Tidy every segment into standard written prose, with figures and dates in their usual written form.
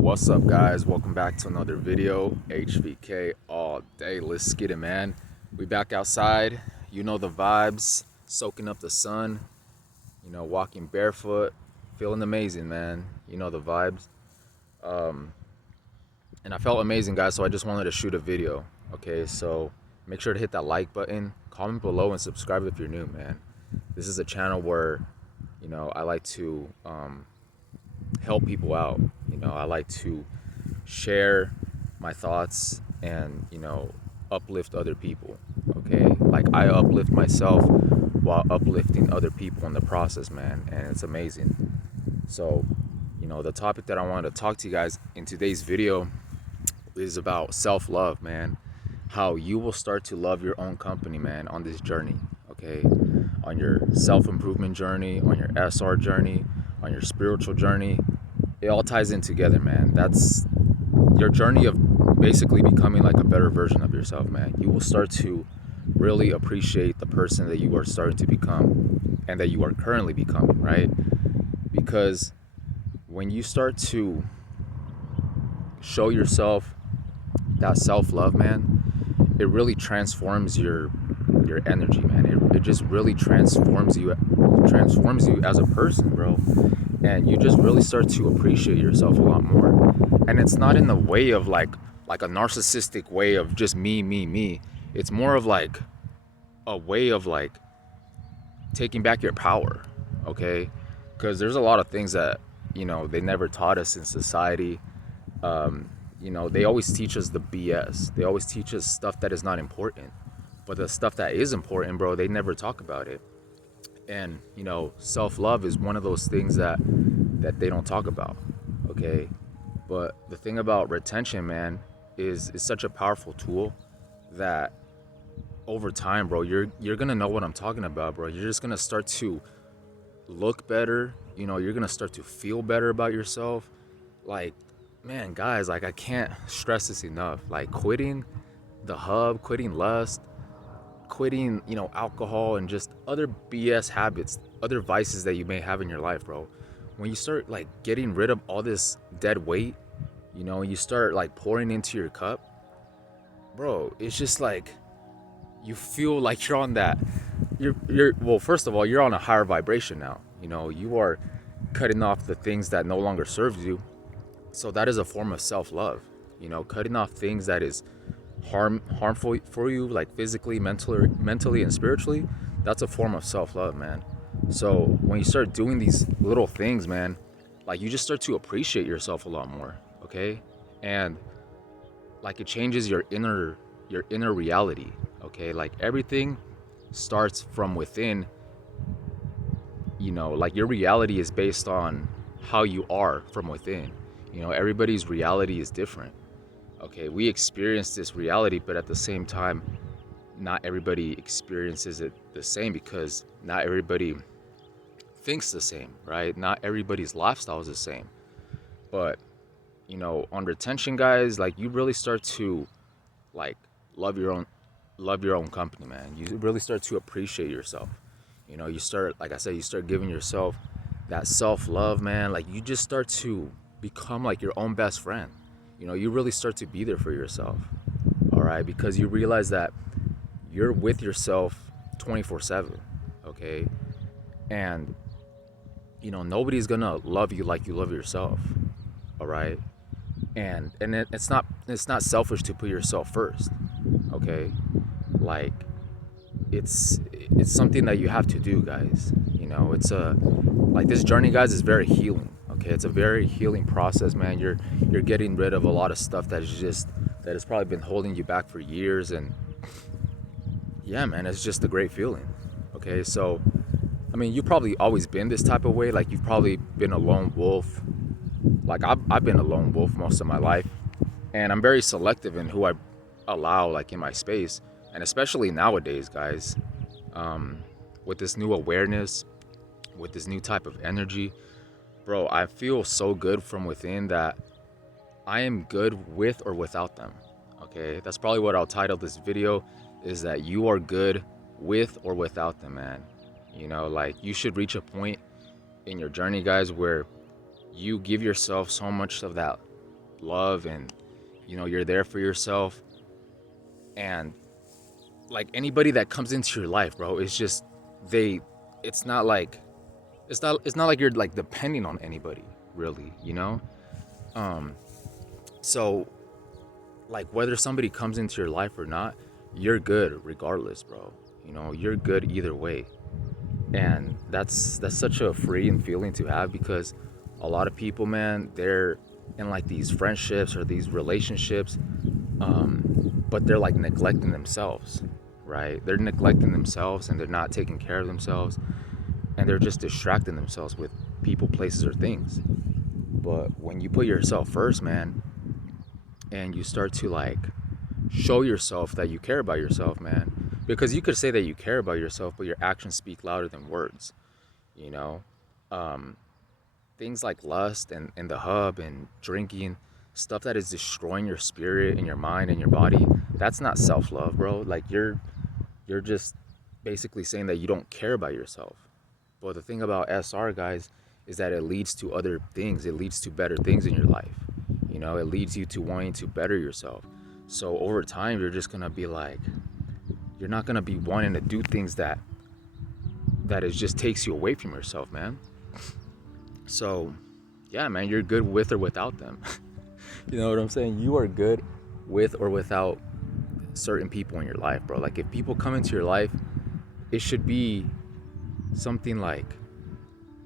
What's up, guys? Welcome back to another video. HVK all day. Let's get it, man. We back outside. You know the vibes. Soaking up the sun. Walking barefoot. Feeling amazing, man. You know the vibes. And I felt amazing, guys, so I just wanted to shoot a video. Okay, so make sure to hit that like button. Comment below and subscribe if you're new, man. This is a channel where, I like to help people out. I like to share my thoughts and uplift other people. Okay, like I uplift myself while uplifting other people in the process, man, and it's amazing. So the topic that I wanted to talk to you guys in today's video is about self-love, man. How you will start to love your own company, man, on this journey. Okay, on your self-improvement journey, on your SR journey, on your spiritual journey. It all ties in together, man. That's your journey of basically becoming like a better version of yourself, man. You will start to really appreciate the person that you are starting to become and that you are currently becoming, right? Because when you start to show yourself that self-love, man, it really transforms your energy, man. It just really transforms you as a person, bro. And you just really start to appreciate yourself a lot more. And it's not in the way of like a narcissistic way of just me. It's more of like a way of like taking back your power, okay? Because there's a lot of things that they never taught us in society. They always teach us the BS. They always teach us stuff that is not important. But the stuff that is important, bro, they never talk about it. And self-love is one of those things that they don't talk about, okay? But the thing about retention, man, is such a powerful tool that over time, bro, you're gonna know what I'm talking about, bro. You're just gonna start to look better. You're gonna start to feel better about yourself. Like, man, guys, like I can't stress this enough. Like quitting the hub, quitting lust, quitting, alcohol and just other BS habits, other vices that you may have in your life, bro. When you start like getting rid of all this dead weight, you start like pouring into your cup, bro, it's just like you feel like you're on that you're well, first of all, you're on a higher vibration now. You are cutting off the things that no longer serves you. So that is a form of self-love. Cutting off things that is harmful for you, like physically, mentally and spiritually. That's a form of self-love, man. So when you start doing these little things, man, like you just start to appreciate yourself a lot more, okay? And like it changes your inner reality, okay? Like everything starts from within. Like your reality is based on how you are from within. Everybody's reality is different. Okay, we experience this reality, but at the same time, not everybody experiences it the same because not everybody thinks the same, right? Not everybody's lifestyle is the same. But, on retention, guys, like you really start to like love your own company, man. You really start to appreciate yourself. You start, like I said, you start giving yourself that self-love, man. Like you just start to become like your own best friend. You really start to be there for yourself. All right, because you realize that you're with yourself 24/7, okay? And nobody's gonna love you like you love yourself. All right? And it's not selfish to put yourself first, okay? Like it's something that you have to do, guys. It's a like this journey, guys, is very healing. Okay, it's a very healing process, man. You're getting rid of a lot of stuff that has probably been holding you back for years. And yeah, man, it's just a great feeling. Okay, so I mean, you've probably always been this type of way. Like you've probably been a lone wolf. Like I've been a lone wolf most of my life, and I'm very selective in who I allow like in my space. And especially nowadays, guys, with this new awareness, with this new type of energy, bro, I feel so good from within that I am good with or without them. Okay, that's probably what I'll title this video, is that you are good with or without them, man. Like you should reach a point in your journey, guys, where you give yourself so much of that love, and you're there for yourself. And like anybody that comes into your life, bro, it's just they it's not like it's not like you're like depending on anybody, really. um so like whether somebody comes into your life or not, you're good regardless, bro. You're good either way. And that's such a freeing feeling to have, because a lot of people, man, they're in like these friendships or these relationships, but they're like neglecting themselves, right? They're neglecting themselves, and they're not taking care of themselves, and they're just distracting themselves with people, places, or things. But when you put yourself first, man, and you start to like show yourself that you care about yourself, man, because you could say that you care about yourself, but your actions speak louder than words, you know? Um, Things like lust and the hub and drinking, stuff that is destroying your spirit and your mind and your body, that's not self-love, bro. Like you're just basically saying that you don't care about yourself. But the thing about SR, guys, is that it leads to other things. It leads to better things in your life. It leads you to wanting to better yourself. So over time, you're just gonna be like, you're not gonna be wanting to do things that it just takes you away from yourself, man. So, yeah, man, you're good with or without them. You know what I'm saying? You are good with or without certain people in your life, bro. Like if people come into your life, it should be something like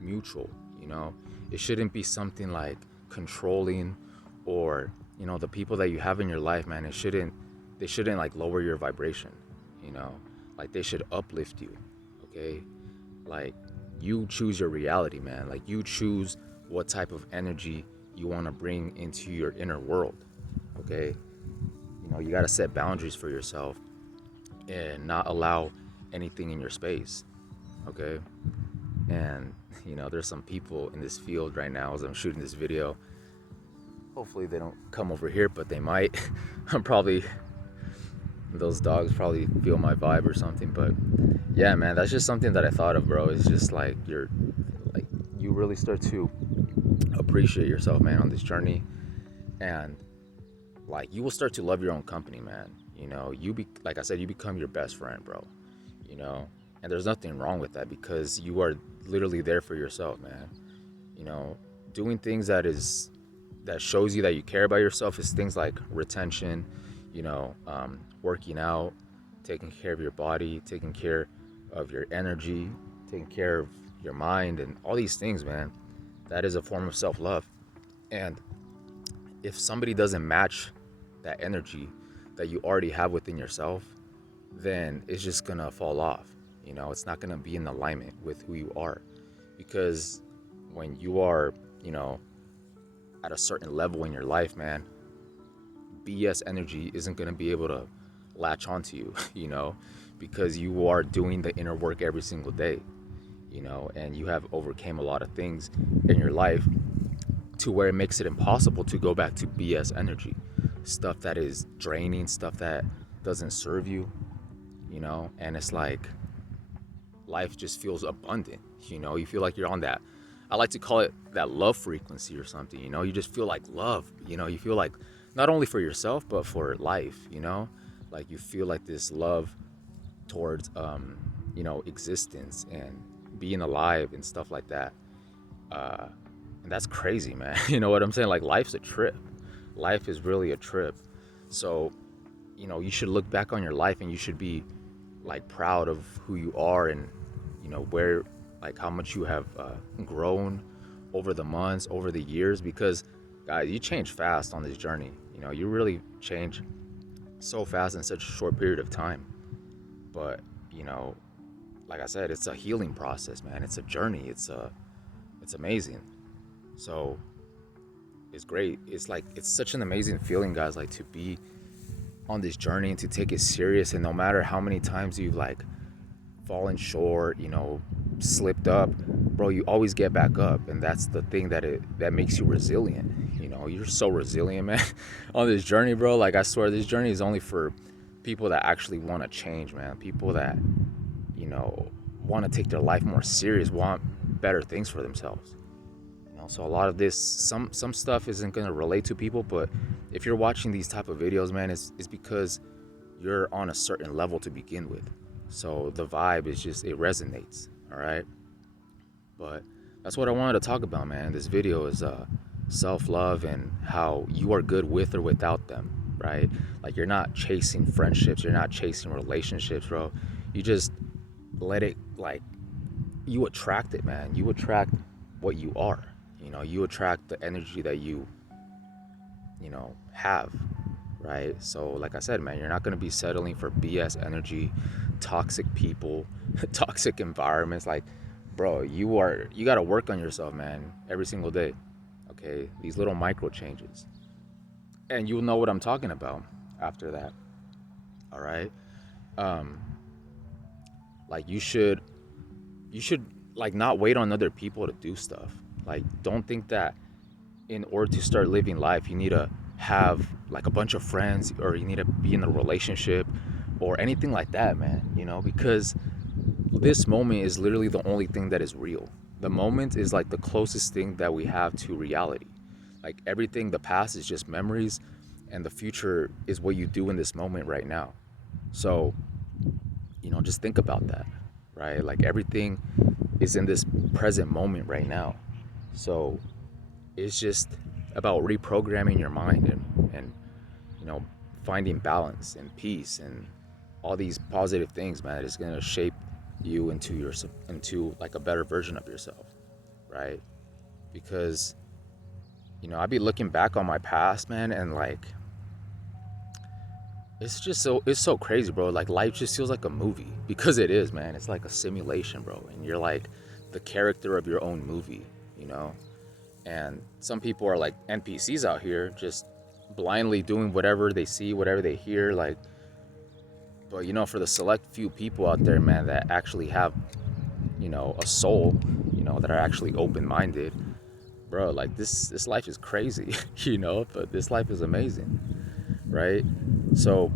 mutual, you know? It shouldn't be something like controlling, or, the people that you have in your life, man, they shouldn't like lower your vibration, you know? Like they should uplift you, okay? Like you choose your reality, man. Like you choose what type of energy you want to bring into your inner world, okay? You got to set boundaries for yourself and not allow anything in your space, okay? And there's some people in this field right now as I'm shooting this video. Hopefully they don't come over here, but they might. I'm probably Those dogs probably feel my vibe or something. But yeah, man, that's just something that I thought of, bro. It's just like you really start to appreciate yourself, man, on this journey. And like you will start to love your own company, man. Like I said, you become your best friend, bro. you know and there's nothing wrong with that, because you are literally there for yourself, man. Doing things that shows you that you care about yourself is things like retention, working out, taking care of your body, taking care of your energy, taking care of your mind, and all these things, man. That is a form of self-love. And if somebody doesn't match that energy that you already have within yourself, then it's just gonna fall off. It's not gonna be in alignment with who you are. Because when you are, at a certain level in your life, man, BS energy isn't gonna be able to latch onto you, because you are doing the inner work every single day, and you have overcame a lot of things in your life to where it makes it impossible to go back to BS energy, stuff that is draining, stuff that doesn't serve you, and it's like life just feels abundant. You feel like you're on that, I like to call it that love frequency or something. You just feel like love. You feel like not only for yourself but for life. Like you feel like this love towards existence and being alive and stuff like that. And that's crazy, man. You know what I'm saying? Like life's a trip. Life is really a trip. So you should look back on your life and you should be like proud of who you are, and where, like how much you have grown over the months, over the years. Because guys, you change fast on this journey. You really change so fast in such a short period of time. But like I said, it's a healing process, man. It's a journey. It's amazing. So it's great. It's such an amazing feeling, guys, like to be on this journey and to take it serious. And no matter how many times you've like fallen short, slipped up, bro, you always get back up. And that's the thing that makes you resilient. You're so resilient, man, on this journey, bro. Like I swear, this journey is only for people that actually want to change, man. People that want to take their life more serious, want better things for themselves. So a lot of this, some stuff isn't gonna relate to people, but if you're watching these type of videos, man, it's because you're on a certain level to begin with. So the vibe is just, it resonates. All right. But that's what I wanted to talk about, man. This video is self-love and how you are good with or without them, right? Like, you're not chasing friendships, you're not chasing relationships, bro. You just let it, like, you attract it, man. You attract what you are. You attract the energy that you have, right? So like I said, man, you're not going to be settling for BS energy, toxic people, toxic environments. Like, bro, you got to work on yourself, man, every single day. Okay, these little micro changes, and you'll know what I'm talking about after that. All right. um like, you should like not wait on other people to do stuff. Like, don't think that in order to start living life you need to have like a bunch of friends, or you need to be in a relationship or anything like that, man. Because this moment is literally the only thing that is real. The moment is like the closest thing that we have to reality. Like, everything, the past is just memories, and the future is what you do in this moment right now. So, just think about that, right? Like, everything is in this present moment right now. So it's just about reprogramming your mind, and you know finding balance and peace and all these positive things, man. It's gonna shape you into like a better version of yourself, right? Because I'd be looking back on my past, man, and like, it's so crazy, bro. Like, life just feels like a movie, because it is, man. It's like a simulation, bro, and you're like the character of your own movie, you know. And some people are like NPCs out here, just blindly doing whatever they see, whatever they hear, like. But for the select few people out there, man, that actually have a soul, that are actually open-minded, bro, like, this life is crazy. But this life is amazing, right? So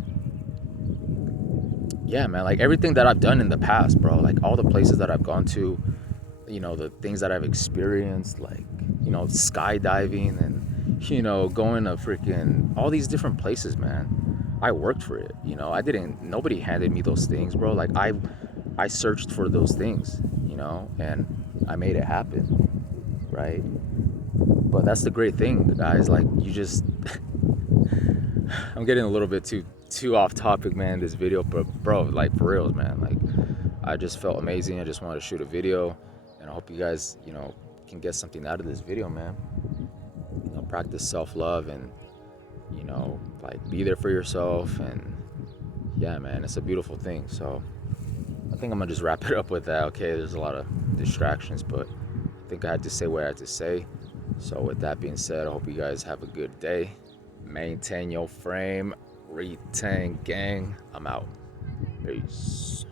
yeah, man, like, everything that I've done in the past, bro, like, all the places that I've gone to, the things that I've experienced, like, skydiving, and going to freaking all these different places, man. I worked for it. Nobody handed me those things, bro. Like, I searched for those things, and I made it happen, right? But that's the great thing, guys. Like, you just I'm getting a little bit too off topic, man, this video, but bro, like, for reals, man, like, I just felt amazing. I just wanted to shoot a video, and I hope you guys, can get something out of this video, man. Practice self-love, and like, be there for yourself, and yeah, man, it's a beautiful thing. So I think I'm gonna just wrap it up with that. Okay, there's a lot of distractions, but I think I had to say what I had to say. So with that being said, I hope you guys have a good day. Maintain your frame. Retain gang. I'm out. Peace.